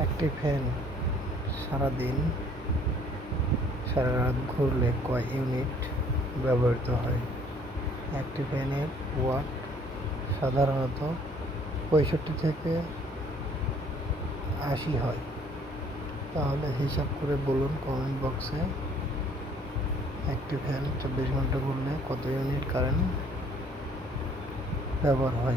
একটি ফ্যান সারাদিন সারা রাত ঘুরলে কয় ইউনিট ব্যবহৃত হয়? একটি ফ্যানের ওয়াট সাধারণত পঁয়ষট্টি থেকে আশি হয়। তাহলে হিসাব করে বলুন কমেন্ট বক্সে একটি ফ্যান চব্বিশ ঘণ্টা ঘুরলে কত ইউনিট কারেন্ট ব্যবহার হয়?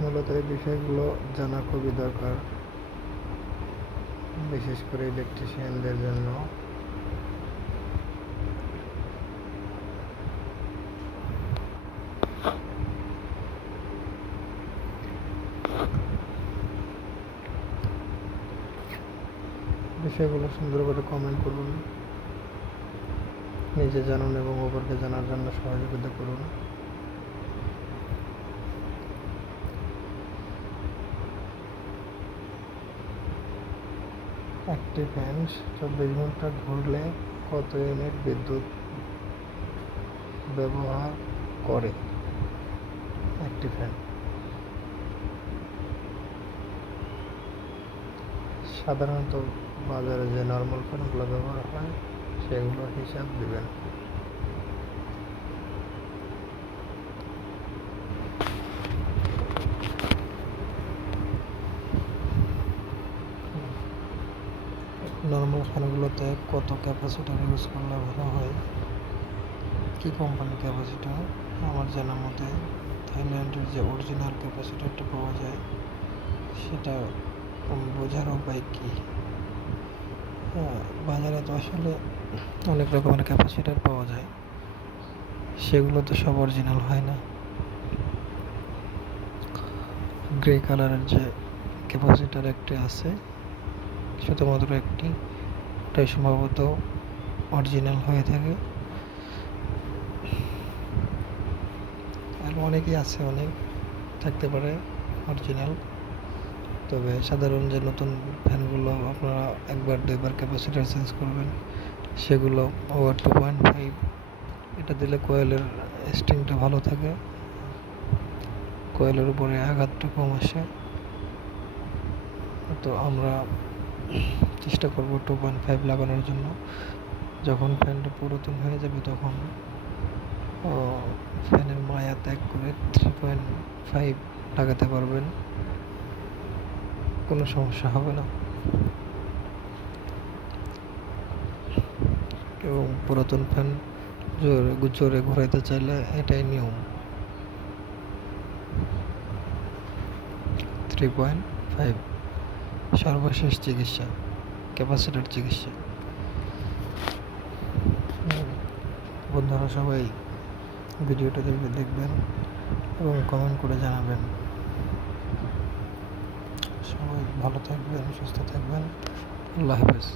মূলত এই বিষয়গুলো জানা খুবই দরকার, বিশেষ করে ইলেকট্রিশিয়ানদের জন্য। বিষয়গুলো সুন্দর করে কমেন্ট করুন। নিজে জানুন এবং অপরকে জানার জন্য সহযোগিতা করুন। একটি ফ্যান চব্বিশ ঘণ্টা ঘুরলে কত ইউনিট বিদ্যুৎ ব্যবহার করে? একটি ফ্যান সাধারণত বাজারে যে নর্মাল ফ্যানগুলো ব্যবহার হয় সেগুলো হিসাব দিবেন। নর্মাল ফ্যানগুলোতে কত ক্যাপাসিটার ইউজ করলে ভালো হয়? কী কোম্পানির ক্যাপাসিটার আমার জানা মতে থাইল্যান্ডের যে অরিজিনাল ক্যাপাসিটারটা পাওয়া যায়, সেটা বোঝার উপায় কী? হ্যাঁ বাজারে তো আসলে অনেক রকমের ক্যাপাসিটার পাওয়া যায়। সেগুলো তো সব অরিজিনাল হয় না। গ্রে কালারের যে ক্যাপাসিটার একটি আছে শুধুমাত্র একটি ওটাই সম্ভবত অরিজিনাল হয়ে থাকে। আর অনেকেই আছে, অনেক থাকতে পারে অরিজিনাল তবে সাধারণ যে নতুন ফ্যানগুলো আপনারা একবার, দুইবার ক্যাপাসিটার চেঞ্জ করবেন, সেগুলো ওভার টু পয়েন্ট ফাইভ এটা দিলে কোয়েলের স্ট্রিংটা ভালো থাকে। কোয়েলের উপরে আঘাতটা কম আসে। তো আমরা চেষ্টা করব টু পয়েন্ট ফাইভ লাগানোর জন্য। যখন ফ্যানটা পুরাতন হয়ে যাবে তখন ফ্যানের মায়া ত্যাগ করে থ্রি পয়েন্ট ফাইভ লাগাতে পারবেন। কোনো সমস্যা হবে না। এবং পুরাতন ফ্যান জোরে জোরে ঘোরাইতে চাইলে এটাই নিয়ম। থ্রি পয়েন্ট ফাইভ সর্বশেষ চিকিৎসা, ক্যাপাসিটার চিকিৎসা। বন্ধুরা সবাই ভিডিওটা দেখবে দেখবেন এবং কমেন্ট করে জানাবেন। সবাই ভালো থাকবেন, সুস্থ থাকবেন। আল্লাহ হাফেজ।